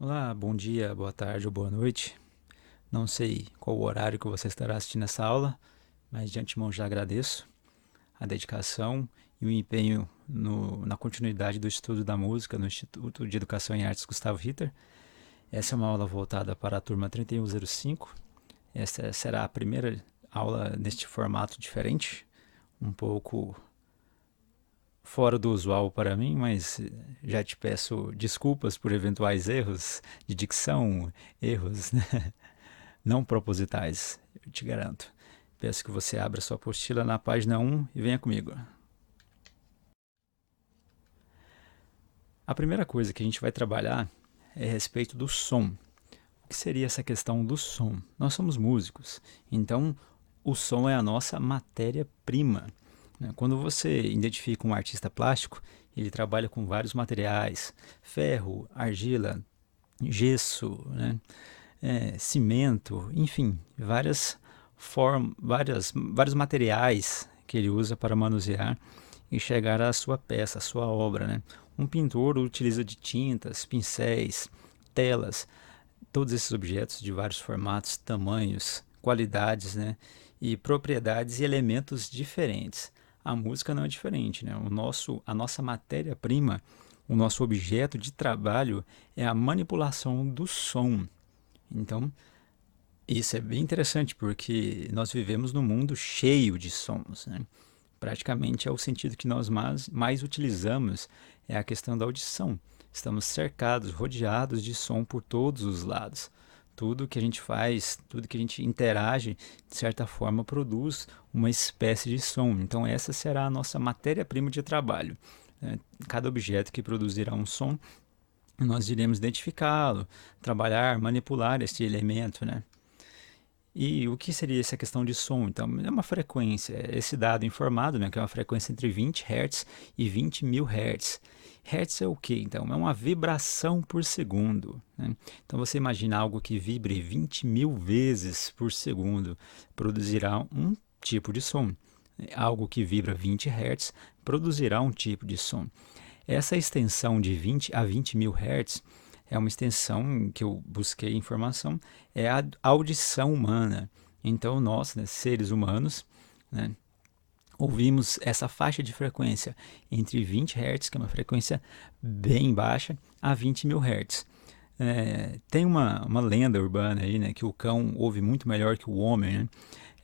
Olá, bom dia, boa tarde ou boa noite. Não sei qual o horário que você estará assistindo essa aula, mas de antemão já agradeço a dedicação e o empenho na continuidade do estudo da música no Instituto de Educação em Artes Gustavo Ritter. Essa é uma aula voltada para a turma 3105. Essa será a primeira aula neste formato diferente, um pouco fora do usual para mim, mas já te peço desculpas por eventuais erros de dicção, erros, né, não propositais, eu te garanto. Peço que você abra sua apostila na página 1 e venha comigo. A primeira coisa que a gente vai trabalhar é a respeito do som. O que seria essa questão do som? Nós somos músicos, então o som é a nossa matéria-prima. Quando você identifica um artista plástico, ele trabalha com vários materiais: ferro, argila, gesso, né? Cimento, enfim, vários materiais que ele usa para manusear e chegar à sua peça, à sua obra. Né? Um pintor utiliza de tintas, pincéis, telas, todos esses objetos de vários formatos, tamanhos, qualidades, né? E propriedades e elementos diferentes. A música não é diferente, né? A nossa matéria-prima, o nosso objeto de trabalho é a manipulação do som. Então, isso é bem interessante porque nós vivemos num mundo cheio de sons, né? Praticamente é o sentido que nós mais utilizamos é a questão da audição. Estamos cercados, rodeados de som por todos os lados. Tudo que a gente faz, tudo que a gente interage, de certa forma, produz uma espécie de som. Então, essa será a nossa matéria-prima de trabalho. Né? Cada objeto que produzirá um som, nós iremos identificá-lo, trabalhar, manipular este elemento, né? E o que seria essa questão de som? Então, é uma frequência, esse dado informado, né, que é uma frequência entre 20 Hz e 20 mil Hz. Hertz é o quê? Então, é uma vibração por segundo. Né? Então, você imagina algo que vibre 20 mil vezes por segundo, produzirá um tipo de som. Algo que vibra 20 Hz produzirá um tipo de som. Essa extensão de 20 a 20 mil Hz é uma extensão que eu busquei informação, é a audição humana. Então, nós, né, seres humanos, né, ouvimos essa faixa de frequência entre 20 Hz, que é uma frequência bem baixa, a 20 mil Hz. Tem uma lenda urbana aí, né, que o cão ouve muito melhor que o homem, né?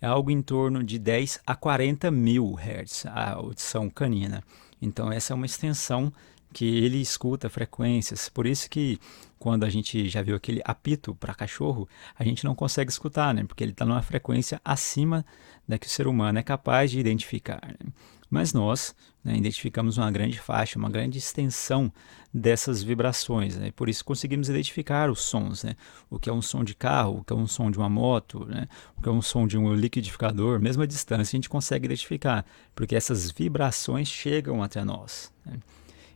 É algo em torno de 10 a 40 mil Hz, a audição canina. Então, essa é uma extensão que ele escuta frequências. Por isso que quando a gente já viu aquele apito para cachorro, a gente não consegue escutar, né? Porque ele está numa frequência acima da que o ser humano é capaz de identificar. Né? Mas nós, né, identificamos uma grande faixa, uma grande extensão dessas vibrações. Né? Por isso conseguimos identificar os sons. Né? O que é um som de carro, o que é um som de uma moto, né? O que é um som de um liquidificador, mesmo à distância a gente consegue identificar, porque essas vibrações chegam até nós. Né?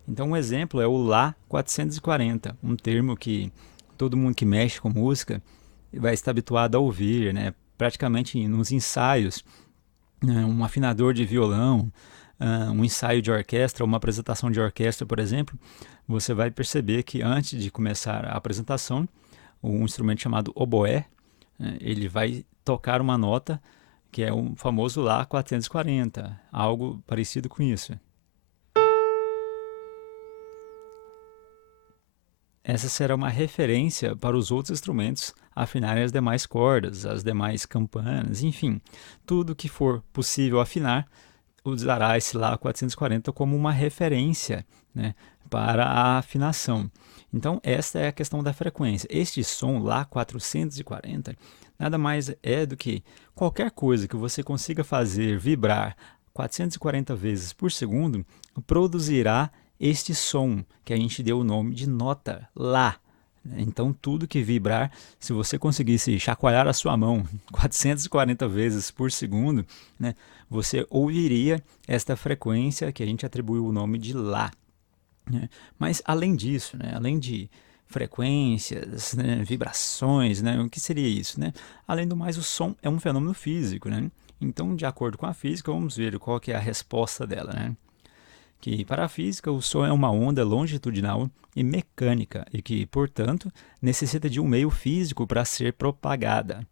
Então, um exemplo é o Lá 440, um termo que todo mundo que mexe com música vai estar habituado a ouvir, né? Praticamente nos ensaios, né? Um afinador de violão, um ensaio de orquestra, uma apresentação de orquestra, por exemplo, você vai perceber que antes de começar a apresentação, um instrumento chamado oboé, né, ele vai tocar uma nota que é o famoso Lá 440, algo parecido com isso. Essa será uma referência para os outros instrumentos afinarem as demais cordas, as demais campanas, enfim, tudo que for possível afinar usará esse Lá 440 como uma referência, né, para a afinação. Então, esta é a questão da frequência. Este som Lá 440 nada mais é do que qualquer coisa que você consiga fazer vibrar 440 vezes por segundo produzirá este som que a gente deu o nome de nota Lá. Então, tudo que vibrar, se você conseguisse chacoalhar a sua mão 440 vezes por segundo, né, você ouviria esta frequência que a gente atribuiu o nome de Lá. Né? Mas, além disso, né, além de frequências, né, vibrações, né, o que seria isso? Né? Além do mais, o som é um fenômeno físico. Né? Então, de acordo com a física, vamos ver qual que é a resposta dela. Né? que para a física o som é uma onda longitudinal e mecânica e que, portanto, necessita de um meio físico para ser propagada.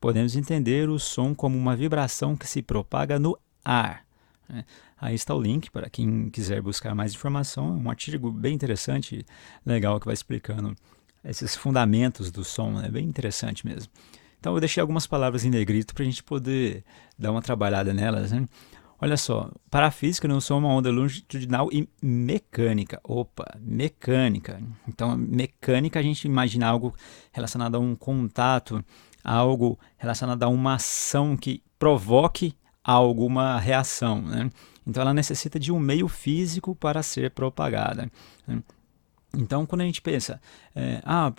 Podemos entender o som como uma vibração que se propaga no ar, né? Aí está o link para quem quiser buscar mais informação. É um artigo bem interessante, legal, que vai explicando esses fundamentos do som. É bem interessante mesmo. Então eu deixei algumas palavras em negrito para a gente poder dar uma trabalhada nelas, né? Olha só, para a física, o som é uma onda longitudinal e mecânica. Opa, mecânica. Então, mecânica, a gente imagina algo relacionado a um contato, algo relacionado a uma ação que provoque alguma reação, né? Então, ela necessita de um meio físico para ser propagada, né? Então, quando a gente pensa,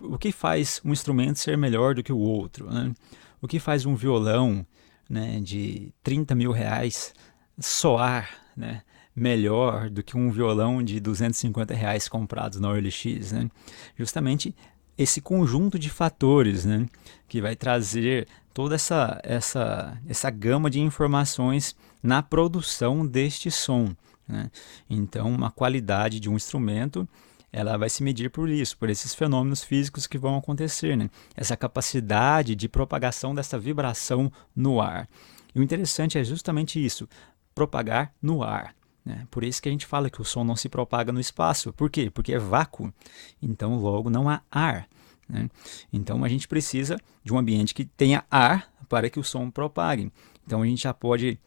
o que faz um instrumento ser melhor do que o outro, né? O que faz um violão, né, de 30 mil reais soar, né, melhor do que um violão de 250 reais comprados na OLX, né? Justamente esse conjunto de fatores, né, que vai trazer toda essa gama de informações na produção deste som, né? Então, uma qualidade de um instrumento ela vai se medir por isso, por esses fenômenos físicos que vão acontecer, né? Essa capacidade de propagação dessa vibração no ar. E o interessante é justamente isso, propagar no ar, né? Por isso que a gente fala que o som não se propaga no espaço. Por quê? Porque é vácuo, então logo não há ar, né? Então a gente precisa de um ambiente que tenha ar para que o som propague. Então a gente já pode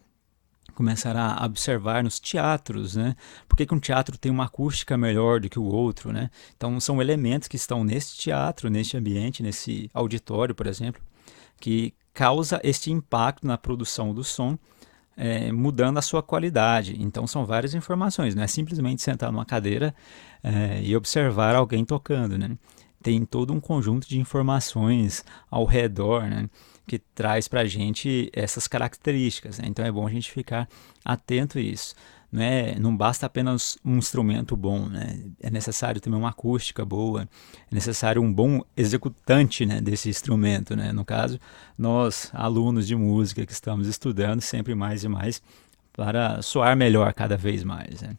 começar a observar nos teatros, né? Por que um teatro tem uma acústica melhor do que o outro, né? Então são elementos que estão nesse teatro, nesse ambiente, nesse auditório, por exemplo, que causa este impacto na produção do som, mudando a sua qualidade. Então são várias informações, não é simplesmente sentar numa cadeira e observar alguém tocando, né? Tem todo um conjunto de informações ao redor, né, que traz para a gente essas características, né? Então é bom a gente ficar atento a isso. Não basta apenas um instrumento bom, né? É necessário também uma acústica boa, é necessário um bom executante, né, desse instrumento, né? No caso, nós, alunos de música que estamos estudando sempre mais e mais para soar melhor cada vez mais, né?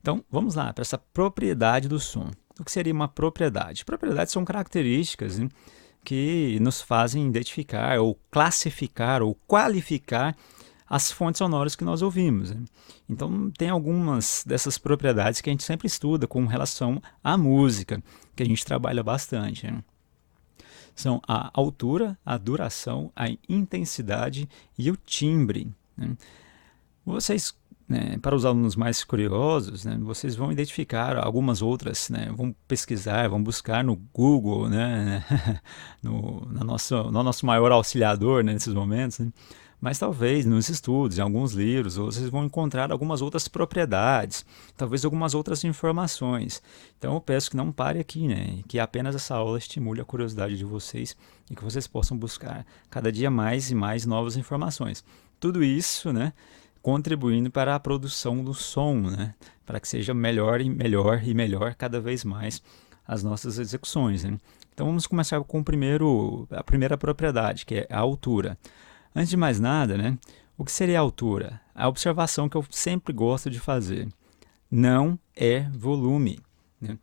Então, vamos lá para essa propriedade do som. O que seria uma propriedade? Propriedades são características, né, que nos fazem identificar ou classificar ou qualificar as fontes sonoras que nós ouvimos, né? Então, tem algumas dessas propriedades que a gente sempre estuda com relação à música, que a gente trabalha bastante, né? São a altura, a duração, a intensidade e o timbre, né? Vocês, né, para os alunos mais curiosos, né, vocês vão identificar algumas outras, né, vão pesquisar, vão buscar no Google, né, no nosso maior auxiliador, né, nesses momentos, né, mas talvez nos estudos, em alguns livros, vocês vão encontrar algumas outras propriedades, talvez algumas outras informações. Então eu peço que não pare aqui, né, que apenas essa aula estimule a curiosidade de vocês e que vocês possam buscar cada dia mais e mais novas informações. Tudo isso, né, contribuindo para a produção do som, né? Para que seja melhor e melhor e melhor cada vez mais as nossas execuções, né? Então vamos começar com a primeira propriedade, que é a altura. Antes de mais nada, né, o que seria a altura? A observação que eu sempre gosto de fazer. Não é volume, né?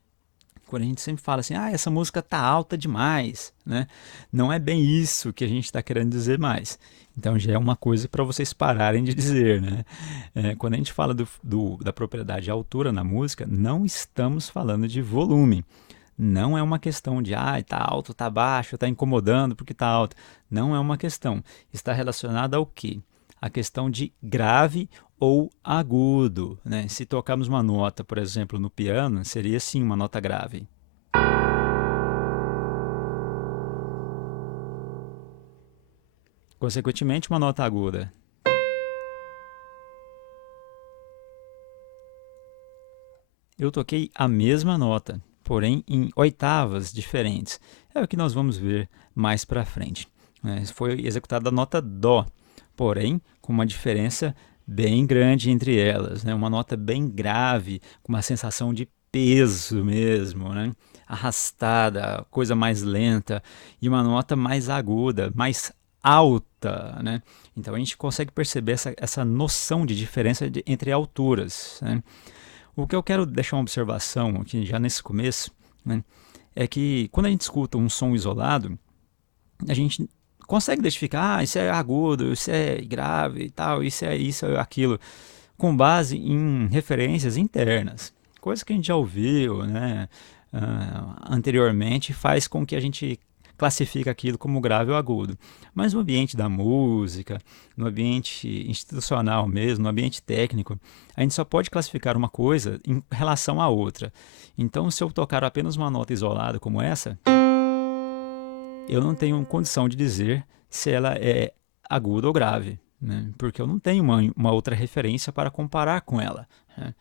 Quando a gente sempre fala assim, essa música tá alta demais, né? Não é bem isso que a gente está querendo dizer mais. Então já é uma coisa para vocês pararem de dizer, né? Quando a gente fala da propriedade altura na música, não estamos falando de volume. Não é uma questão de, tá alto, tá baixo, tá incomodando porque tá alto. Não é uma questão. Está relacionada ao quê? A questão de grave ou agudo, né? Se tocarmos uma nota, por exemplo, no piano, seria sim uma nota grave. Consequentemente, uma nota aguda. Eu toquei a mesma nota, porém em oitavas diferentes. É o que nós vamos ver mais para frente, né? Foi executada a nota Dó, porém com uma diferença bem grande entre elas, né? Uma nota bem grave, com uma sensação de peso mesmo, né? Arrastada, coisa mais lenta, e uma nota mais aguda, mais alta, né? Então a gente consegue perceber essa noção de diferença entre alturas, né? O que eu quero deixar uma observação aqui já nesse começo, né, é que quando a gente escuta um som isolado, a gente consegue identificar, isso é agudo, isso é grave e tal, isso é aquilo, com base em referências internas, coisa que a gente já ouviu, né, anteriormente, faz com que a gente classifique aquilo como grave ou agudo. Mas no ambiente da música, no ambiente institucional mesmo, no ambiente técnico, a gente só pode classificar uma coisa em relação à outra. Então, se eu tocar apenas uma nota isolada como essa, eu não tenho condição de dizer se ela é aguda ou grave, né? Porque eu não tenho uma outra referência para comparar com ela, né?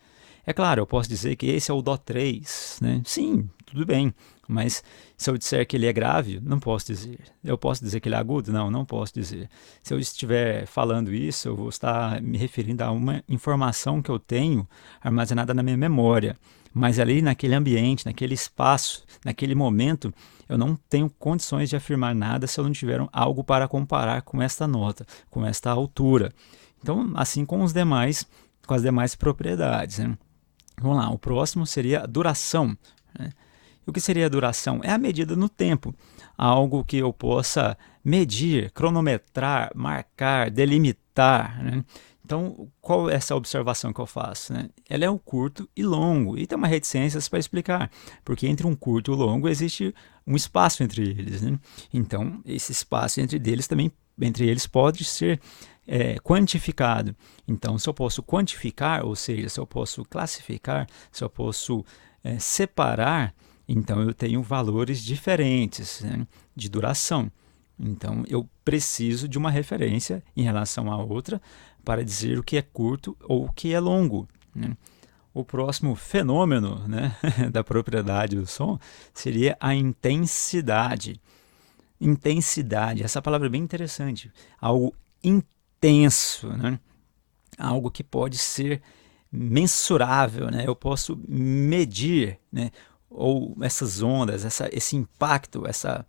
É claro, eu posso dizer que esse é o Dó 3, né? Sim, tudo bem, mas se eu disser que ele é grave, não posso dizer. Eu posso dizer que ele é agudo? Não, não posso dizer. Se eu estiver falando isso, eu vou estar me referindo a uma informação que eu tenho armazenada na minha memória. Mas ali naquele ambiente, naquele espaço, naquele momento, eu não tenho condições de afirmar nada se eu não tiver algo para comparar com esta nota, com esta altura. Então, assim com os demais, com as demais propriedades, né? Vamos lá, o próximo seria a duração, né? O que seria a duração? É a medida no tempo, algo que eu possa medir, cronometrar, marcar, delimitar, né? Então, qual é essa observação que eu faço, né? Ela é o curto e longo, e tem uma reticências para explicar, porque entre um curto e o longo existe um espaço entre eles, né? Então, esse espaço entre eles pode ser quantificado. Então, se eu posso quantificar, ou seja, se eu posso classificar, se eu posso separar, então eu tenho valores diferentes, né, de duração. Então, eu preciso de uma referência em relação à outra para dizer o que é curto ou o que é longo, né? O próximo fenômeno, né, da propriedade do som seria a intensidade. Intensidade, essa palavra é bem interessante. Algo intenso, né? Algo que pode ser mensurável, né? Eu posso medir, né? Ou essas ondas, esse impacto, essa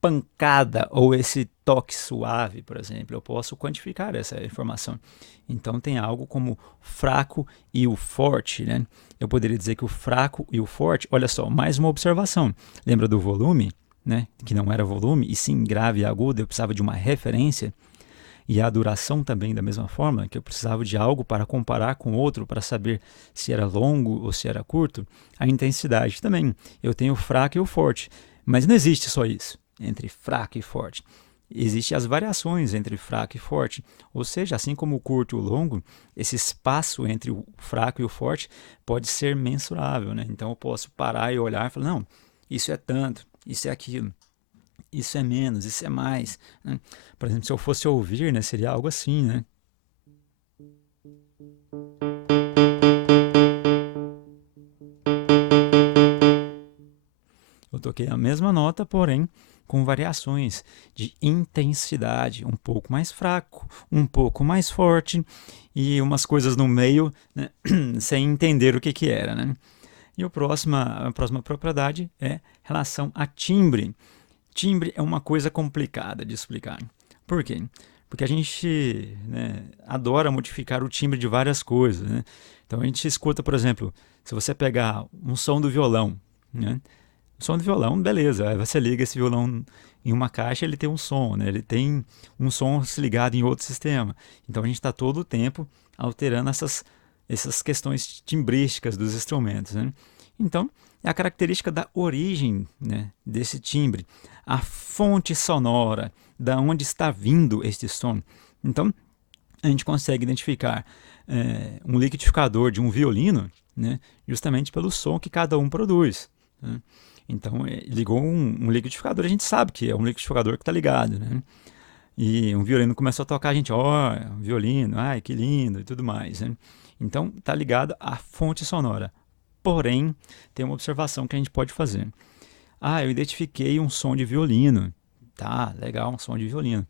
pancada ou esse toque suave, por exemplo, eu posso quantificar essa informação. Então tem algo como fraco e o forte, né? Eu poderia dizer que o fraco e o forte, olha só, mais uma observação. Lembra do volume, né? Que não era volume, e sim grave e agudo, eu precisava de uma referência. E a duração também, da mesma forma, que eu precisava de algo para comparar com outro, para saber se era longo ou se era curto. A intensidade também. Eu tenho o fraco e o forte. Mas não existe só isso, entre fraco e forte. Existem as variações entre fraco e forte. Ou seja, assim como o curto e o longo, esse espaço entre o fraco e o forte pode ser mensurável, né? Então eu posso parar e olhar e falar, não, isso é tanto, isso é aquilo. Isso é menos, isso é mais, né? Por exemplo, se eu fosse ouvir, né, seria algo assim, né? Eu toquei a mesma nota, porém com variações de intensidade, um pouco mais fraco, um pouco mais forte e umas coisas no meio, né, sem entender o que era, né? E a próxima propriedade é relação a timbre. Timbre é uma coisa complicada de explicar. Por quê? Porque a gente, né, adora modificar o timbre de várias coisas, né? Então a gente escuta, por exemplo, se você pegar um som do violão, né? O som do violão, beleza, aí você liga esse violão em uma caixa, ele tem um som, né? Ele tem um som se ligado em outro sistema. Então a gente está todo o tempo alterando essas questões timbrísticas dos instrumentos, né? Então, é a característica da origem, né, desse timbre, a fonte sonora, da onde está vindo este som. Então, a gente consegue identificar um liquidificador de um violino, né, justamente pelo som que cada um produz, né? Então, ligou um liquidificador, a gente sabe que é um liquidificador que está ligado, né? E um violino começou a tocar, a gente, ó, um violino, ai, que lindo e tudo mais, né? Então, está ligado à fonte sonora. Porém, tem uma observação que a gente pode fazer. Ah, eu identifiquei um som de violino. Tá, legal, um som de violino.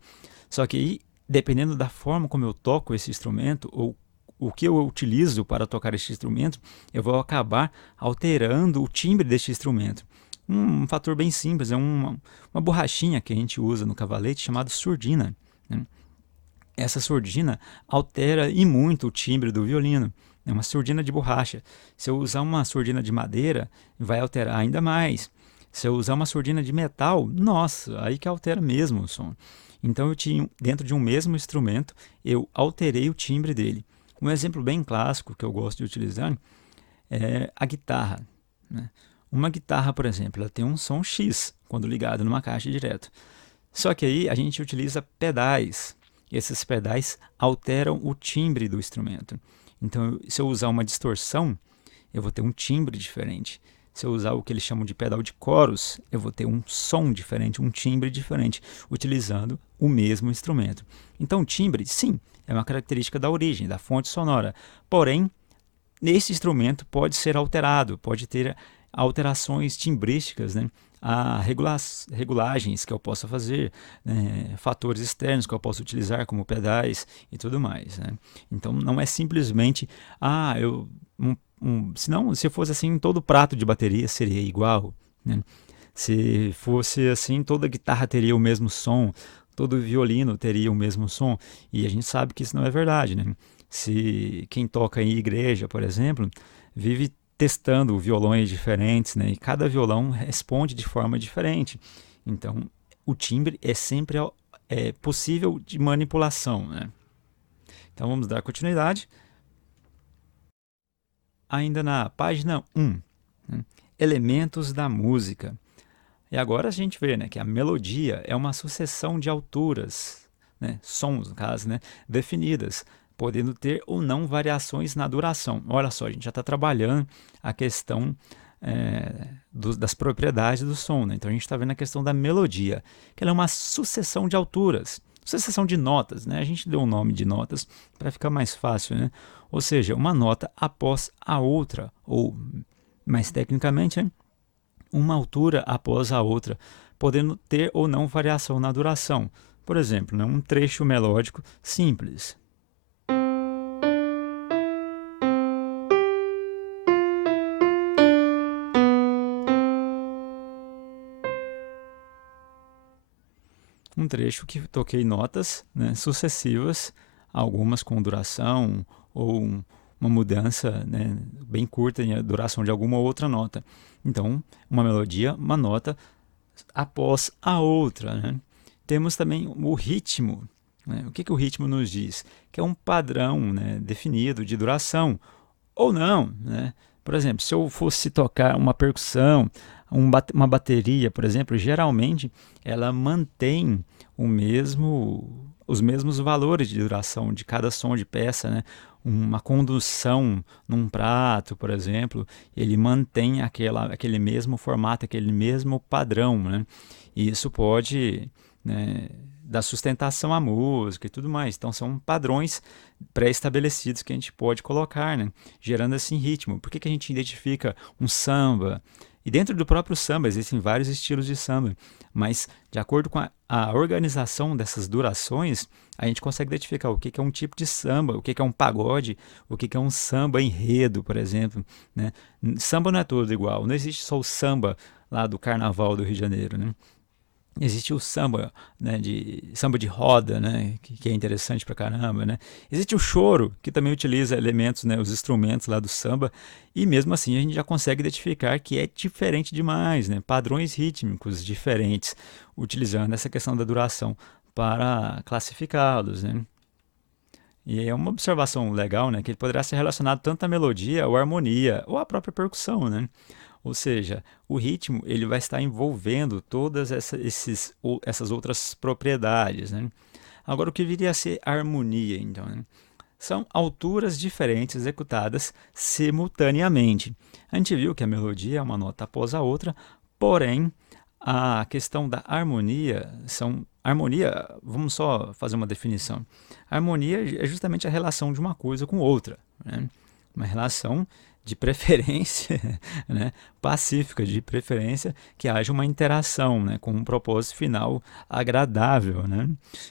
Só que aí, dependendo da forma como eu toco esse instrumento, ou o que eu utilizo para tocar este instrumento, eu vou acabar alterando o timbre deste instrumento. Um fator bem simples, é uma borrachinha que a gente usa no cavalete chamado surdina, né? essa surdina altera e muito o timbre do violino. É uma surdina de borracha. Se eu usar uma surdina de madeira, vai alterar ainda mais. Se eu usar uma surdina de metal, nossa, aí que altera mesmo o som. Então eu tinha, dentro de um mesmo instrumento, eu alterei o timbre dele. Um exemplo bem clássico que eu gosto de utilizar é a guitarra, né? Uma guitarra, por exemplo, ela tem um som X quando ligada numa caixa direto. Só que aí a gente utiliza pedais. E esses pedais alteram o timbre do instrumento. Então, se eu usar uma distorção, eu vou ter um timbre diferente. Se eu usar o que eles chamam de pedal de coros, eu vou ter um som diferente, um timbre diferente, utilizando o mesmo instrumento. Então, timbre, sim, é uma característica da origem, da fonte sonora. Porém, nesse instrumento pode ser alterado, pode ter alterações timbrísticas, né? Há regulagens que eu possa fazer, né? Fatores externos que eu posso utilizar como pedais e tudo mais, né? Então não é simplesmente, senão, se fosse assim, todo prato de bateria seria igual, né? Se fosse assim, toda guitarra teria o mesmo som, todo violino teria o mesmo som, e a gente sabe que isso não é verdade, né? Se quem toca em igreja, por exemplo, vive testando violões diferentes, né? E cada violão responde de forma diferente. Então, o timbre é sempre possível de manipulação, né? Então, vamos dar continuidade. Ainda na página 1, né? Elementos da música. E agora a gente vê, né, que a melodia é uma sucessão de alturas, né, sons, no caso, né, definidas, podendo ter ou não variações na duração. Olha só, a gente já está trabalhando a questão das propriedades do som, né? Então a gente está vendo a questão da melodia, que ela é uma sucessão de alturas, sucessão de notas, né? A gente deu o nome de notas para ficar mais fácil, né? Ou seja, uma nota após a outra, ou mais tecnicamente, né, uma altura após a outra, podendo ter ou não variação na duração. Por exemplo, né, um trecho melódico simples. Um trecho que toquei notas, né, sucessivas, algumas com duração ou uma mudança, né, bem curta em duração de alguma outra nota. Então, uma melodia, uma nota após a outra, né? Temos também o ritmo, né? O que o ritmo nos diz? Que é um padrão, né, definido de duração, ou não, né? Por exemplo, se eu fosse tocar uma percussão, uma bateria, por exemplo, geralmente ela mantém os mesmos valores de duração de cada som de peça, né? Uma condução num prato, por exemplo, ele mantém aquele mesmo formato, aquele mesmo padrão, né? E isso pode, né, dar sustentação à música e tudo mais. Então são padrões pré-estabelecidos que a gente pode colocar, né? Gerando assim ritmo. Por que que a gente identifica um samba? E dentro do próprio samba existem vários estilos de samba, mas de acordo com a organização dessas durações, a gente consegue identificar o que que é um tipo de samba, o que que é um pagode, o que que é um samba enredo, por exemplo, né? Samba não é todo igual, não existe só o samba lá do Carnaval do Rio de Janeiro, né? Existe o samba, né, samba de roda, né, que é interessante pra caramba, né? Existe o choro, que também utiliza elementos, né, os instrumentos lá do samba, e mesmo assim a gente já consegue identificar que é diferente demais, né? Padrões rítmicos diferentes, utilizando essa questão da duração para classificá-los, né? E é uma observação legal, né, que ele poderá ser relacionado tanto à melodia ou à harmonia, ou à própria percussão, né? Ou seja, o ritmo ele vai estar envolvendo todas essas outras propriedades, né? Agora, o que viria a ser harmonia, então, né? São alturas diferentes executadas simultaneamente. A gente viu que a melodia é uma nota após a outra, porém, a questão da harmonia, vamos só fazer uma definição. A harmonia é justamente a relação de uma coisa com outra, né? Uma relação de preferência, né, pacífica, de preferência que haja uma interação, né, com um propósito final agradável, né?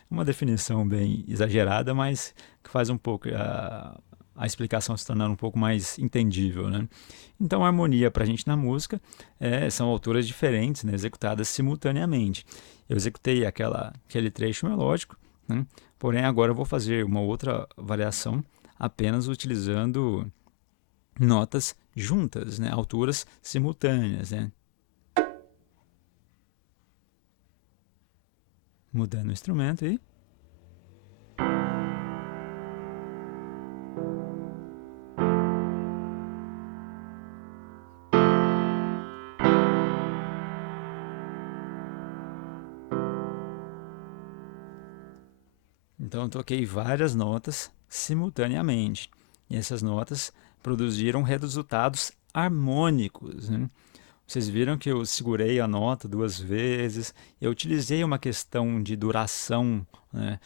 Uma definição bem exagerada, mas que faz um pouco a explicação se tornar um pouco mais entendível, né? Então, a harmonia para a gente na música são alturas diferentes, né, executadas simultaneamente. Eu executei aquele trecho melódico, né, Porém, agora eu vou fazer uma outra variação apenas utilizando notas juntas, né? Alturas simultâneas, né? Mudando o instrumento aí. Então eu toquei várias notas simultaneamente. E essas notas produziram resultados harmônicos, né? Vocês viram que eu segurei a nota duas vezes, eu utilizei uma questão de duração, né,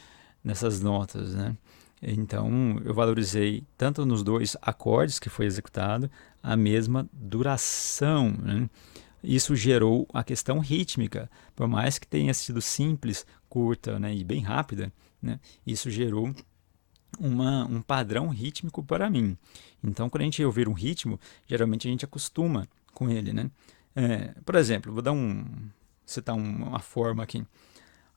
nessas notas, né? Então eu valorizei tanto nos dois acordes que foi executado a mesma duração, né? Isso gerou a questão rítmica, por mais que tenha sido simples, curta, né, e bem rápida, né? Isso gerou um padrão rítmico para mim. Então, quando a gente ouvir um ritmo, geralmente a gente acostuma com ele, né? Por exemplo, vou citar uma forma aqui.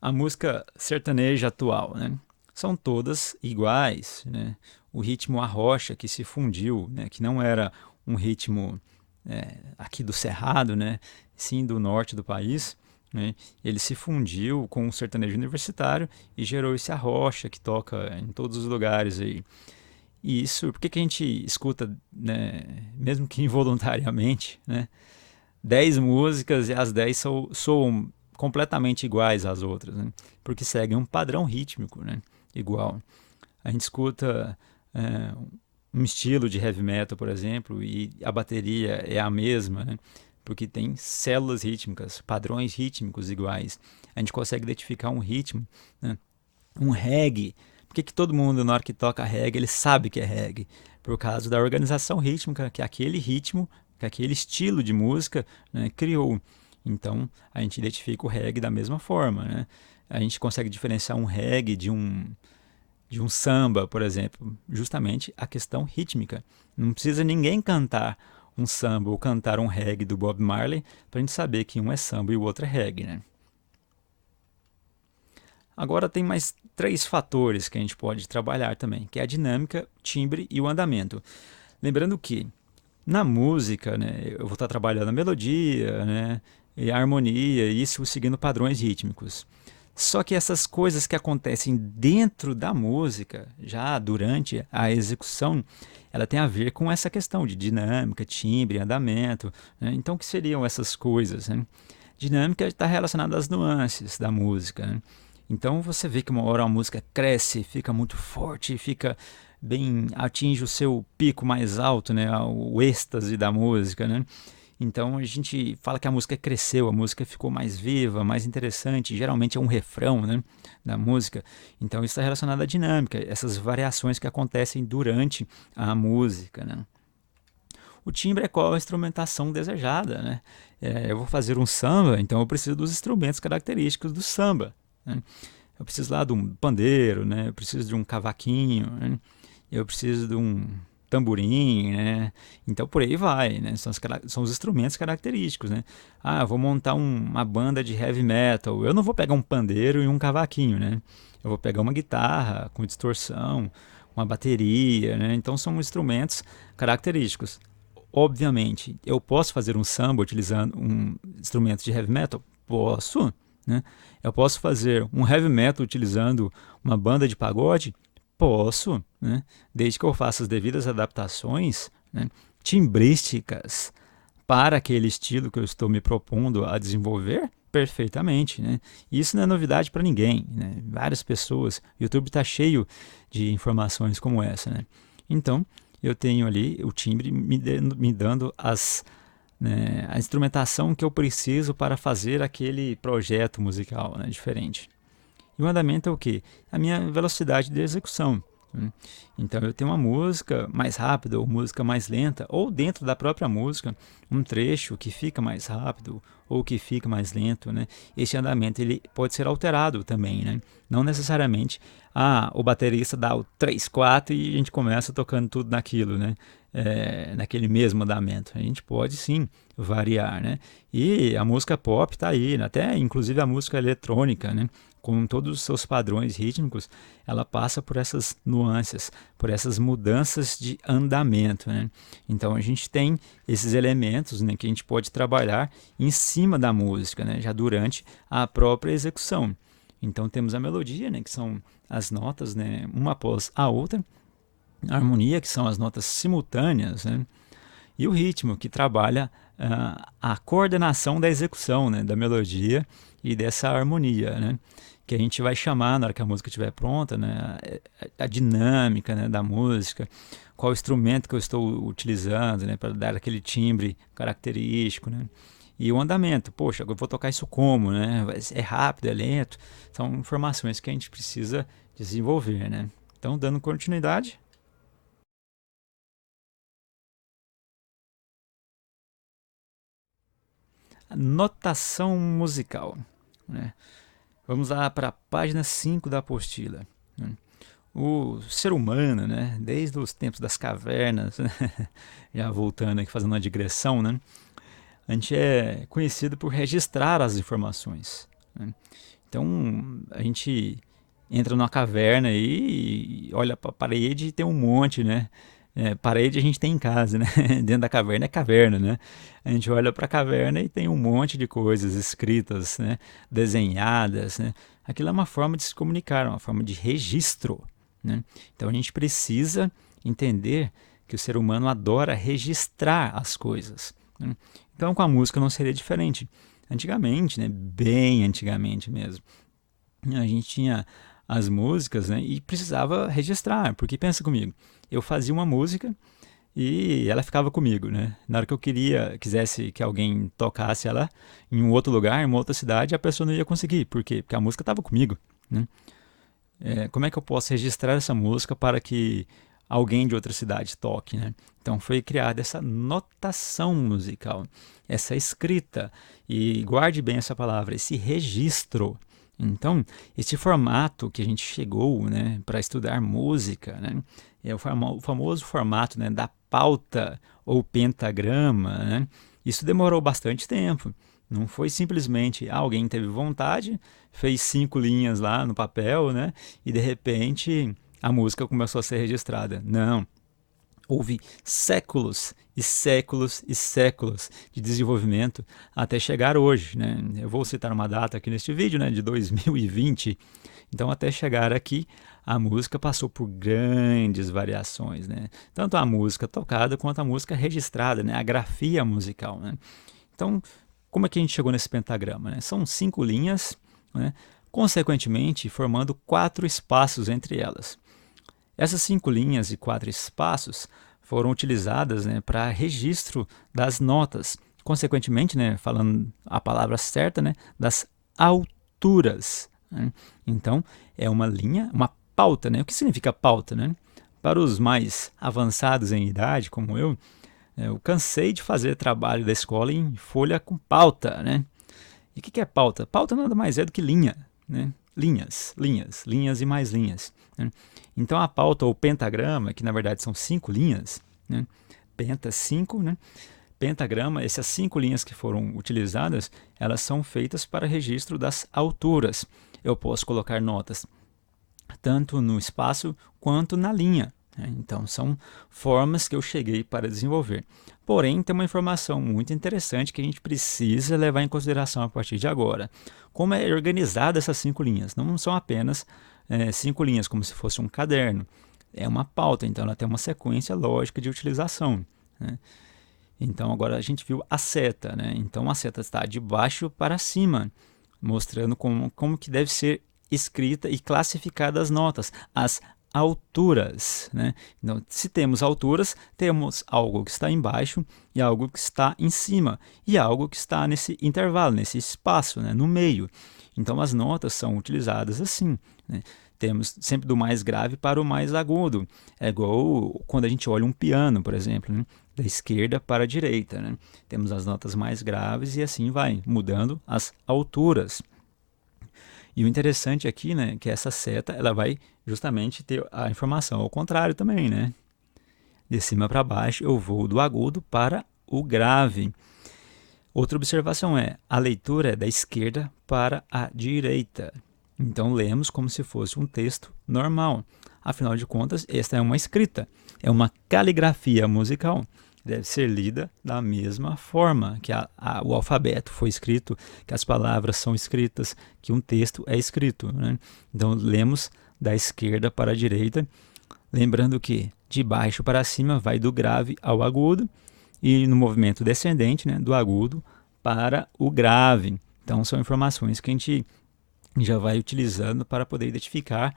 A música sertaneja atual, né? São todas iguais, né? O ritmo arrocha que se fundiu, né? Que não era um ritmo aqui do Cerrado, né? Sim do norte do país, né? Ele se fundiu com o sertanejo universitário e gerou esse arrocha que toca em todos os lugares aí. E isso, por que que a gente escuta, né, mesmo que involuntariamente, né, 10 músicas e as 10 soam completamente iguais às outras, né? Porque seguem um padrão rítmico, né? Igual. A gente escuta é, um estilo de heavy metal, por exemplo, e a bateria é a mesma, né? Porque tem células rítmicas, padrões rítmicos iguais. A gente consegue identificar um ritmo, né? Um reggae. Por que todo mundo, na hora que toca reggae, ele sabe que é reggae? Por causa da organização rítmica que aquele ritmo, que aquele estilo de música, né, criou. Então, a gente identifica o reggae da mesma forma, né? A gente consegue diferenciar um reggae de um samba, por exemplo, justamente a questão rítmica. Não precisa ninguém cantar um samba ou cantar um reggae do Bob Marley para a gente saber que um é samba e o outro é reggae, né? Agora tem mais três fatores que a gente pode trabalhar também, que é a dinâmica, timbre e o andamento. Lembrando que na música, né, eu vou estar trabalhando a melodia, né, e a harmonia, isso seguindo padrões rítmicos. Só que essas coisas que acontecem dentro da música, já durante a execução, ela tem a ver com essa questão de dinâmica, timbre, andamento, né? Então, o que seriam essas coisas, né? Dinâmica está relacionada às nuances da música, né? Então você vê que uma hora a música cresce, fica muito forte, fica bem, atinge o seu pico mais alto, né? O êxtase da música, né? Então a gente fala que a música cresceu, a música ficou mais viva, mais interessante. Geralmente é um refrão, né, da música. Então isso está relacionado à dinâmica, essas variações que acontecem durante a música, né? O timbre é qual a instrumentação desejada, né? Eu vou fazer um samba, então eu preciso dos instrumentos característicos do samba, né? Eu preciso lá de um pandeiro, né? Eu preciso de um cavaquinho, né? Eu preciso de um tamborim, né? Então por aí vai, né? São os instrumentos característicos, né? Ah, eu vou montar uma banda de heavy metal. Eu não vou pegar um pandeiro e um cavaquinho, né? Eu vou pegar uma guitarra com distorção, uma bateria, né? Então são instrumentos característicos. Obviamente, eu posso fazer um samba utilizando um instrumento de heavy metal? Posso, né? Eu posso fazer um heavy metal utilizando uma banda de pagode? Posso, né? Desde que eu faça as devidas adaptações, né, timbrísticas para aquele estilo que eu estou me propondo a desenvolver, perfeitamente, né? Isso não é novidade para ninguém, né? Várias pessoas, o YouTube está cheio de informações como essa, né? Então, eu tenho ali o timbre me dando né, a instrumentação que eu preciso para fazer aquele projeto musical, né, diferente. E o andamento é o quê? A minha velocidade de execução, né? Então eu tenho uma música mais rápida ou música mais lenta, ou dentro da própria música, um trecho que fica mais rápido ou que fica mais lento, né? Esse andamento ele pode ser alterado também, né? Não necessariamente o baterista dá o 3 4 e a gente começa tocando tudo naquilo, né? Naquele mesmo andamento. A gente pode sim variar, né? E a música pop está aí, né? Até inclusive a música eletrônica, né? com todos os seus padrões rítmicos, ela passa por essas nuances, por essas mudanças de andamento, né? Então a gente tem esses elementos, né, que a gente pode trabalhar em cima da música, né, já durante a própria execução. Então temos a melodia, né, que são as notas, né, uma após a outra, a harmonia, que são as notas simultâneas, né, e o ritmo, que trabalha a coordenação da execução, né, da melodia e dessa harmonia, né, que a gente vai chamar na hora que a música estiver pronta, né, a dinâmica, né, da música, qual instrumento que eu estou utilizando, né, para dar aquele timbre característico, né, e o andamento. Poxa, eu vou tocar isso como, né, é rápido, é lento, são informações que a gente precisa desenvolver, né. Então, dando continuidade. Notação musical, né? Vamos lá para a página 5 da apostila, né? O ser humano, né, desde os tempos das cavernas, né, já voltando aqui, fazendo uma digressão, né, a gente é conhecido por registrar as informações, né? Então, a gente entra numa caverna e olha para a parede e tem um monte, né? Parede a gente tem em casa, né? Dentro da caverna é caverna, né? A gente olha para a caverna e tem um monte de coisas escritas, né? Desenhadas, né? Aquilo é uma forma de se comunicar, uma forma de registro, né? Então a gente precisa entender que o ser humano adora registrar as coisas, né? Então com a música não seria diferente. Antigamente, né? Bem antigamente mesmo, a gente tinha as músicas, né, e precisava registrar, porque pensa comigo, eu fazia uma música e ela ficava comigo, né? Na hora que eu quisesse que alguém tocasse ela em um outro lugar, em uma outra cidade, a pessoa não ia conseguir. Por quê? Porque a música estava comigo, né? Como é que eu posso registrar essa música para que alguém de outra cidade toque, né? Então foi criada essa notação musical, essa escrita, e guarde bem essa palavra, esse registro. Então, esse formato que a gente chegou, né, para estudar música, né, é o famoso formato, né, da pauta ou pentagrama, né? Isso demorou bastante tempo. Não foi simplesmente alguém teve vontade, fez 5 linhas lá no papel, né? E de repente a música começou a ser registrada. Não. Houve séculos e séculos e séculos de desenvolvimento até chegar hoje, né? Eu vou citar uma data aqui neste vídeo, né, de 2020. Então, até chegar aqui, a música passou por grandes variações, né? Tanto a música tocada quanto a música registrada, né? A grafia musical, né? Então, como é que a gente chegou nesse pentagrama, né? São 5 linhas, né, consequentemente formando 4 espaços entre elas. Essas 5 linhas e 4 espaços foram utilizadas, né, para registro das notas, consequentemente, né, falando a palavra certa, né, das alturas, né? Então, é uma linha, uma pauta, né? O que significa pauta, né? Para os mais avançados em idade, como eu cansei de fazer trabalho da escola em folha com pauta, né? E o que é pauta? Pauta nada mais é do que linha, né? Linhas, linhas, linhas e mais linhas, né? Então a pauta ou pentagrama, que na verdade são 5 linhas, né? Penta 5, né? Pentagrama, essas 5 linhas que foram utilizadas, elas são feitas para registro das alturas. Eu posso colocar notas tanto no espaço quanto na linha, né? Então são formas que eu cheguei para desenvolver. Porém, tem uma informação muito interessante que a gente precisa levar em consideração a partir de agora. Como é organizada essas 5 linhas? Não são apenas 5 linhas, como se fosse um caderno. É uma pauta, então ela tem uma sequência lógica de utilização, né? Então agora a gente viu a seta, né? Então a seta está de baixo para cima, mostrando como que deve ser escrita e classificada as notas, as alturas, né? Então, se temos alturas, temos algo que está embaixo e algo que está em cima e algo que está nesse intervalo, nesse espaço, né, no meio. Então as notas são utilizadas assim, né? Temos sempre do mais grave para o mais agudo. É igual quando a gente olha um piano, por exemplo, né? Da esquerda para a direita, né? Temos as notas mais graves e assim vai, mudando as alturas. E o interessante aqui, né, que essa seta ela vai justamente ter a informação ao contrário também, né? De cima para baixo eu vou do agudo para o grave. Outra observação é, a leitura é da esquerda para a direita. Então lemos como se fosse um texto normal. Afinal de contas, esta é uma escrita, é uma caligrafia musical. Deve ser lida da mesma forma que o alfabeto foi escrito, que as palavras são escritas, que um texto é escrito, né? Então lemos da esquerda para a direita, lembrando que de baixo para cima vai do grave ao agudo, e no movimento descendente, né, do agudo para o grave. Então são informações que a gente já vai utilizando para poder identificar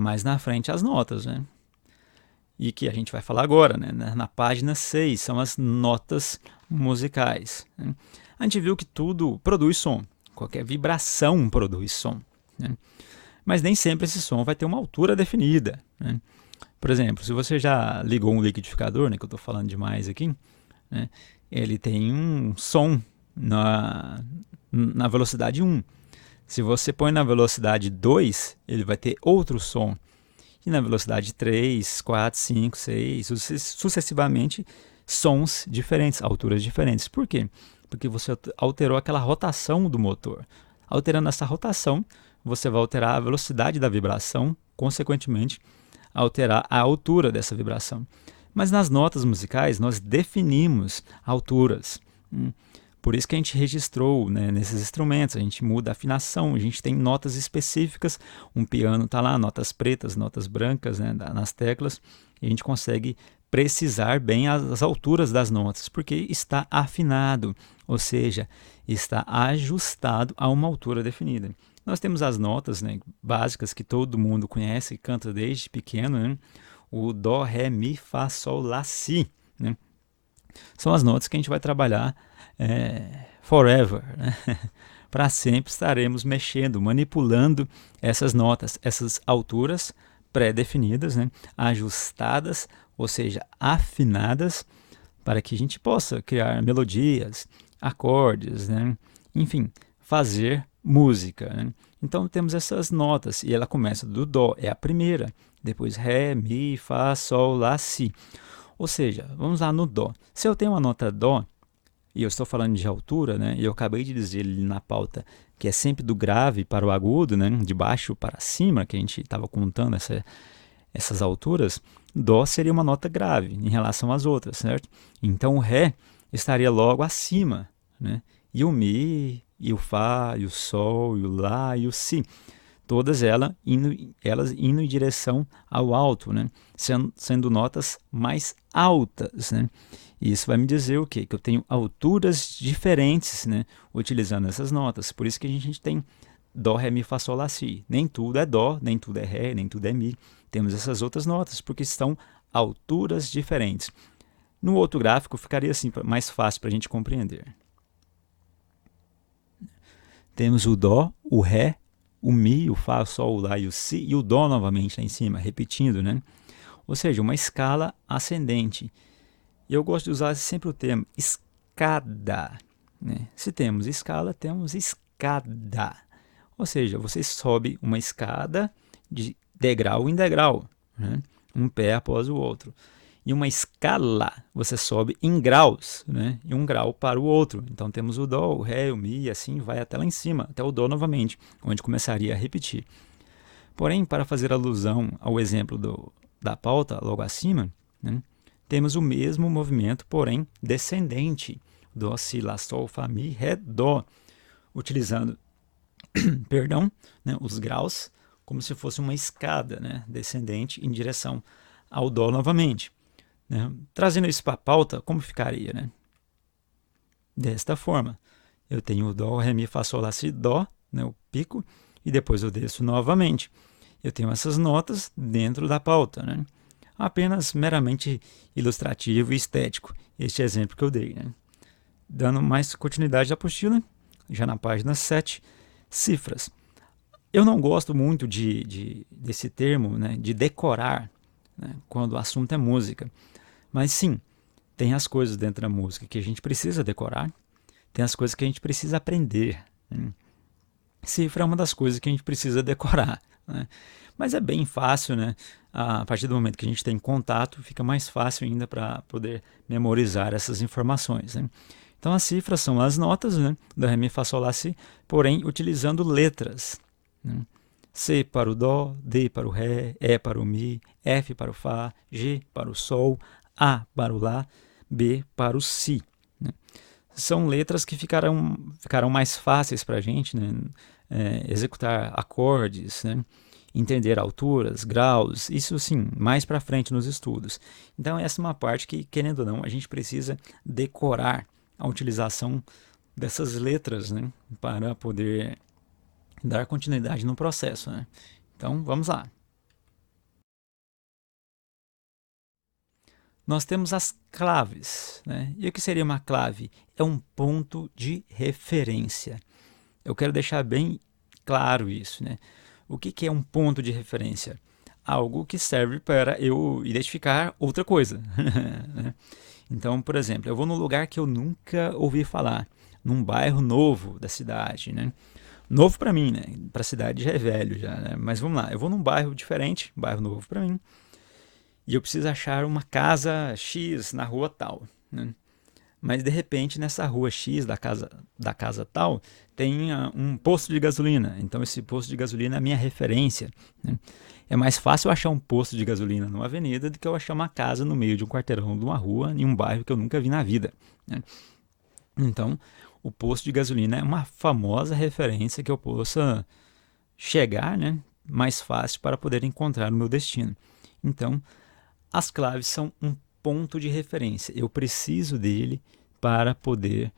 mais na frente as notas, né? E que a gente vai falar agora, né? Na página 6, são as notas musicais, né? A gente viu que tudo produz som, qualquer vibração produz som, né? Mas nem sempre esse som vai ter uma altura definida, né? Por exemplo, se você já ligou um liquidificador, né, que eu estou falando demais aqui, né, ele tem um som na velocidade 1. Se você põe na velocidade 2, ele vai ter outro som. E na velocidade 3, 4, 5, 6, sucessivamente, sons diferentes, alturas diferentes. Por quê? Porque você alterou aquela rotação do motor. Alterando essa rotação, você vai alterar a velocidade da vibração, consequentemente, alterar a altura dessa vibração. Mas nas notas musicais, nós definimos alturas. Por isso que a gente registrou, né, nesses instrumentos, a gente muda a afinação, a gente tem notas específicas, um piano está lá, notas pretas, notas brancas, né, nas teclas, e a gente consegue precisar bem as alturas das notas, porque está afinado, ou seja, está ajustado a uma altura definida. Nós temos as notas, né, básicas que todo mundo conhece, canta desde pequeno, né, o Dó, Ré, Mi, Fá, Sol, Lá, Si, né? São as notas que a gente vai trabalhar forever, né? Para sempre estaremos mexendo, manipulando essas notas, essas alturas pré-definidas, né? Ajustadas, ou seja, afinadas, para que a gente possa criar melodias, acordes, né? Enfim, fazer música, né? Então temos essas notas e ela começa do Dó, é a primeira, depois Ré, Mi, Fá, Sol, Lá, Si. Ou seja, vamos lá no Dó. Se eu tenho uma nota Dó, e eu estou falando de altura, né? E eu acabei de dizer ali na pauta que é sempre do grave para o agudo, né? De baixo para cima, que a gente estava contando essas alturas. Dó seria uma nota grave em relação às outras, certo? Então o Ré estaria logo acima, né? E o Mi, e o Fá, e o Sol, e o Lá, e o Si. Todas elas indo em direção ao alto, né? Sendo notas mais altas, né? E isso vai me dizer o quê? Que eu tenho alturas diferentes, né? Utilizando essas notas. Por isso que a gente tem Dó, Ré, Mi, Fá, Sol, Lá, Si. Nem tudo é Dó, nem tudo é Ré, nem tudo é Mi. Temos essas outras notas, porque estão alturas diferentes. No outro gráfico ficaria assim, mais fácil para a gente compreender. Temos o Dó, o Ré, o Mi, o Fá, o Sol, o Lá e o Si, e o Dó novamente lá em cima, repetindo, né? Ou seja, uma escala ascendente. E eu gosto de usar sempre o termo escada, né? Se temos escala, temos escada. Ou seja, você sobe uma escada de degrau em degrau, né? Um pé após o outro. E uma escala, você sobe em graus, né? E um grau para o outro. Então temos o Dó, o Ré, o Mi, e assim vai até lá em cima, até o Dó novamente, onde começaria a repetir. Porém, para fazer alusão ao exemplo da pauta logo acima, né, temos o mesmo movimento, porém descendente. Dó, Si, Lá, Sol, Fá, Mi, Ré, Dó. Utilizando perdão, né, os graus como se fosse uma escada, né, descendente em direção ao Dó novamente. Né? Trazendo isso para a pauta, como ficaria? Né? Desta forma, eu tenho o Dó, Ré, Mi, Fá, Sol, Lá, Si, Dó, né, o pico, e depois eu desço novamente. Eu tenho essas notas dentro da pauta, né? Apenas meramente ilustrativo e estético, este exemplo que eu dei. Né? Dando mais continuidade à apostila, já na página 7, cifras. Eu não gosto muito desse termo, né, de decorar, né, quando o assunto é música. Mas sim, tem as coisas dentro da música que a gente precisa decorar, tem as coisas que a gente precisa aprender. Né? Cifra é uma das coisas que a gente precisa decorar. Né? Mas é bem fácil, né? A partir do momento que a gente tem contato, fica mais fácil ainda para poder memorizar essas informações. Né? Então, as cifras são as notas, né, do Ré, Mi, Fá, Sol, Lá, Si, porém utilizando letras. Né? C para o Dó, D para o Ré, E para o Mi, F para o Fá, G para o Sol, A para o Lá, B para o Si. Né? São letras que ficarão mais fáceis para a gente, né? Executar acordes, né? Entender alturas, graus, isso sim, mais para frente nos estudos. Então essa é uma parte que, querendo ou não, a gente precisa decorar a utilização dessas letras, né? Para poder dar continuidade no processo, né? Então vamos lá. Nós temos as claves, né? E o que seria uma clave? É um ponto de referência. Eu quero deixar bem claro isso, né? O que é um ponto de referência? Algo que serve para eu identificar outra coisa. Né? Então, por exemplo, eu vou num lugar que eu nunca ouvi falar, num bairro novo da cidade, né? Novo para mim, né? Para a cidade já é velho já, né? Mas vamos lá, eu vou num bairro diferente, um bairro novo para mim, e eu preciso achar uma casa X na rua tal, né? Mas de repente nessa rua X da casa tal tem um posto de gasolina. Então esse posto de gasolina é a minha referência, né? É mais fácil eu achar um posto de gasolina numa avenida do que eu achar uma casa no meio de um quarteirão de uma rua em um bairro que eu nunca vi na vida, né? Então o posto de gasolina é uma famosa referência que eu possa chegar, né, mais fácil para poder encontrar o meu destino. Então as claves são um ponto de referência. Eu preciso dele para poder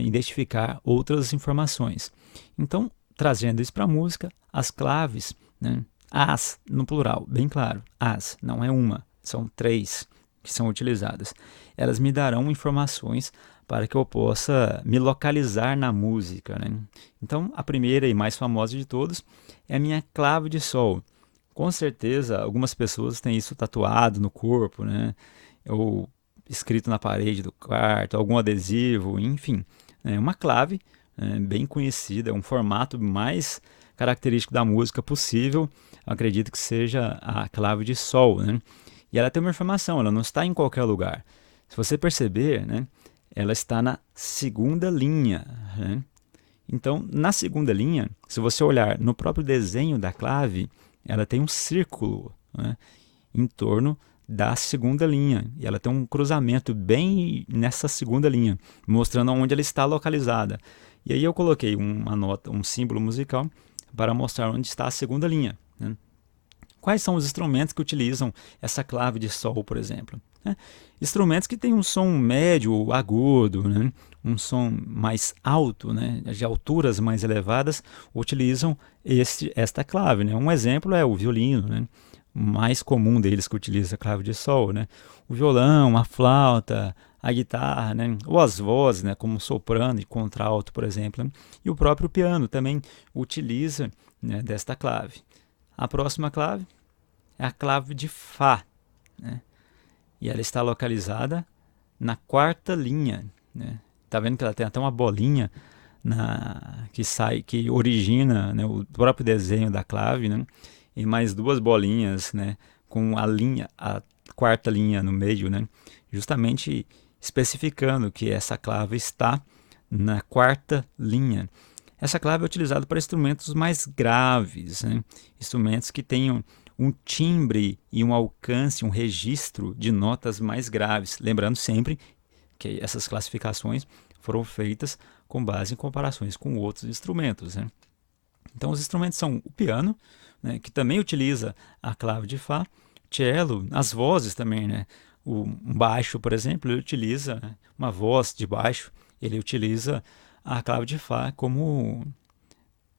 identificar outras informações. Então, trazendo isso para a música, as claves, né, as no plural, bem claro, as, não é uma, são três que são utilizadas. Elas me darão informações para que eu possa me localizar na música. Né? Então, a primeira e mais famosa de todos é a minha clave de sol. Com certeza, algumas pessoas têm isso tatuado no corpo, né? Ou escrito na parede do quarto, algum adesivo, enfim. É uma clave bem conhecida, é um formato mais característico da música possível. Acredito que seja a clave de sol, né? E ela tem uma informação, ela não está em qualquer lugar. Se você perceber, né, ela está na segunda linha, né? Então, na segunda linha, se você olhar no próprio desenho da clave, ela tem um círculo, né, em torno da segunda linha. E ela tem um cruzamento bem nessa segunda linha, mostrando onde ela está localizada. E aí eu coloquei uma nota, um símbolo musical, para mostrar onde está a segunda linha. Né? Quais são os instrumentos que utilizam essa clave de sol, por exemplo? Né? Instrumentos que têm um som médio, agudo, né? Um som mais alto, né? De alturas mais elevadas, utilizam esta clave. Né? Um exemplo é o violino, né? O mais comum deles que utiliza a clave de sol. Né? O violão, a flauta, a guitarra, né? Ou as vozes, né? Como soprano e contralto, por exemplo. Né? E o próprio piano também utiliza, né, desta clave. A próxima clave é a clave de Fá, né? E ela está localizada na quarta linha, né? Tá vendo que ela tem até uma bolinha que sai, que origina, né, o próprio desenho da clave, né? E mais duas bolinhas, né, com a quarta linha no meio, né? Justamente especificando que essa clave está na quarta linha. Essa clave é utilizada para instrumentos mais graves, né? Instrumentos que tenham um timbre e um alcance, um registro de notas mais graves. Lembrando sempre que essas classificações foram feitas com base em comparações com outros instrumentos. Né? Então, os instrumentos são o piano, né, que também utiliza a clave de Fá, cello, as vozes também. Né? O baixo, por exemplo, ele utiliza, né, uma voz de baixo, ele utiliza a clave de Fá como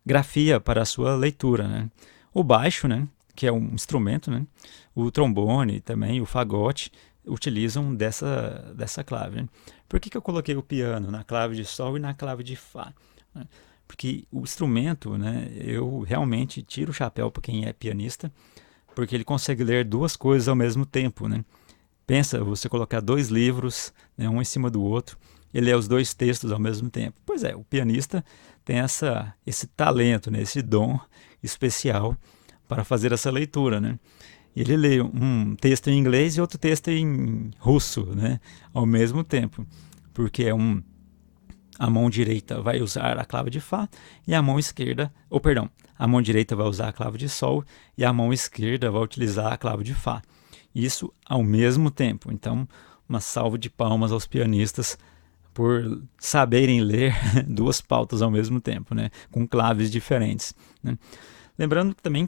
grafia para a sua leitura. Né? O baixo, né, que é um instrumento, né, o trombone também, o fagote, utilizam dessa clave. Né? Por que eu coloquei o piano na clave de sol e na clave de Fá? Né? Porque o instrumento, né, eu realmente tiro o chapéu para quem é pianista, porque ele consegue ler duas coisas ao mesmo tempo. Né? Pensa você colocar dois livros, né, um em cima do outro, e ler os dois textos ao mesmo tempo. Pois é, o pianista tem esse talento, né, esse dom especial para fazer essa leitura. Né? Ele lê um texto em inglês e outro texto em russo, né, ao mesmo tempo, porque a mão direita vai usar a clave de Fá e a mão esquerda, a mão direita vai usar a clave de Sol e a mão esquerda vai utilizar a clave de Fá. Isso ao mesmo tempo. Então, uma salva de palmas aos pianistas por saberem ler duas pautas ao mesmo tempo, né? Com claves diferentes, né? Lembrando que também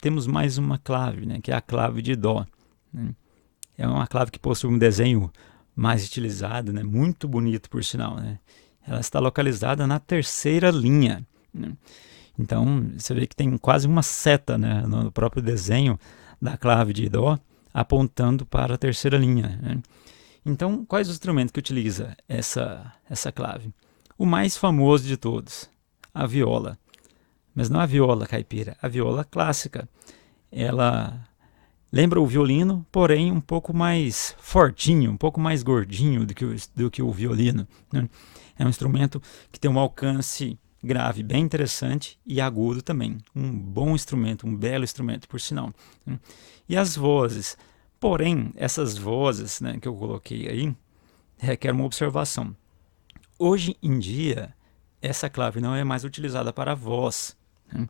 temos mais uma clave, né? Que é a clave de Dó, né? É uma clave que possui um desenho mais estilizado, né? Muito bonito, por sinal, né? Ela está localizada na terceira linha, né? Então, você vê que tem quase uma seta, né, no próprio desenho da clave de Dó, apontando para a terceira linha, né? Então, quais os instrumentos que utiliza essa clave? O mais famoso de todos, a viola. Mas não a viola caipira, a viola clássica. Ela lembra o violino, porém um pouco mais fortinho, um pouco mais gordinho do que o violino, né? É um instrumento que tem um alcance grave bem interessante e agudo também. Um bom instrumento, um belo instrumento, por sinal, né? E as vozes. Porém, essas vozes, né, que eu coloquei aí requer uma observação. Hoje em dia, essa clave não é mais utilizada para voz, né?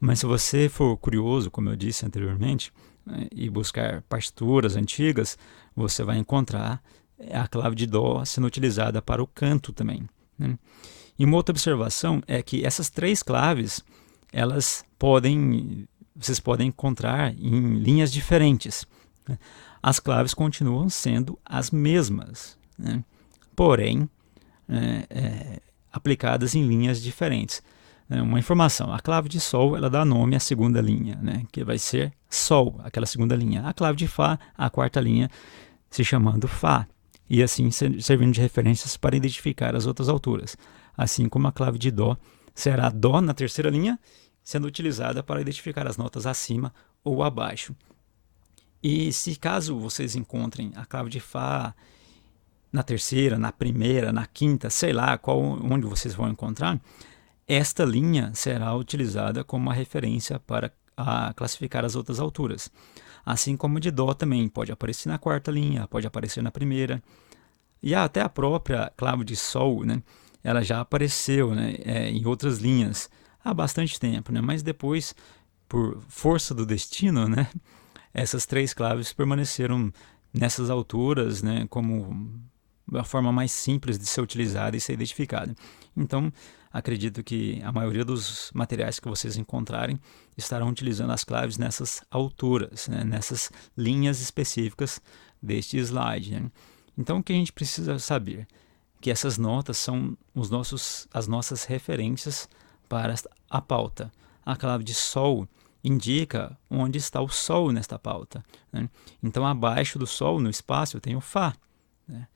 Mas se você for curioso, como eu disse anteriormente, né, e buscar partituras antigas, você vai encontrar a clave de Dó sendo utilizada para o canto também, né? E uma outra observação é que essas três claves, vocês podem encontrar em linhas diferentes, né? As claves continuam sendo as mesmas, né? Porém, aplicadas em linhas diferentes. Uma informação, a clave de Sol ela dá nome à segunda linha, né, que vai ser Sol, aquela segunda linha. A clave de Fá, a quarta linha, se chamando Fá, e assim servindo de referências para identificar as outras alturas. Assim como a clave de Dó será Dó na terceira linha, sendo utilizada para identificar as notas acima ou abaixo. E se caso vocês encontrem a clave de Fá na terceira, na primeira, na quinta, sei lá onde vocês vão encontrar, esta linha será utilizada como uma referência para classificar as outras alturas. Assim como de Dó também pode aparecer na quarta linha, pode aparecer na primeira. E até a própria clave de Sol, né, ela já apareceu, né, em outras linhas há bastante tempo, né, mas depois, por força do destino, né, essas três claves permaneceram nessas alturas, né, como a forma mais simples de ser utilizada e ser identificada. Então, acredito que a maioria dos materiais que vocês encontrarem estarão utilizando as claves nessas alturas, né, nessas linhas específicas deste slide, né? Então, o que a gente precisa saber? Que essas notas são as nossas referências para a pauta. A clave de Sol indica onde está o Sol nesta pauta, né? Então, abaixo do Sol, no espaço, eu tenho Fá, né?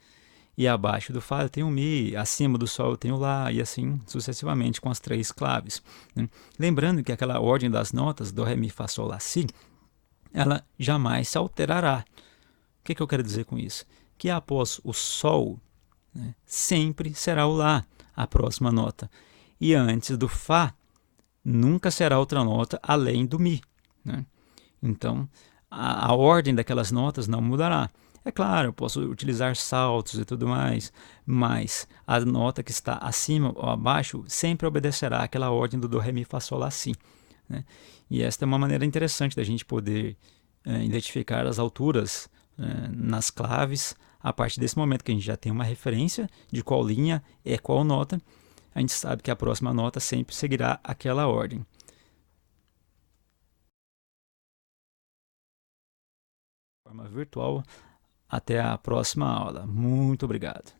E abaixo do Fá eu tenho Mi, acima do Sol eu tenho Lá, e assim sucessivamente com as três claves, né? Lembrando que aquela ordem das notas, Dó, Ré, Mi, Fá, Sol, Lá, Si, ela jamais se alterará. O que eu quero dizer com isso? Que após o Sol, né, sempre será o Lá, a próxima nota. E antes do Fá, nunca será outra nota além do Mi, né? Então, a ordem daquelas notas não mudará. É claro, eu posso utilizar saltos e tudo mais, mas a nota que está acima ou abaixo sempre obedecerá àquela ordem do Dó, Ré, Mi, Fá, Sol, Lá, Si, né? E esta é uma maneira interessante da gente poder identificar as alturas nas claves a partir desse momento que a gente já tem uma referência de qual linha é qual nota. A gente sabe que a próxima nota sempre seguirá aquela ordem. De forma virtual. Até a próxima aula. Muito obrigado.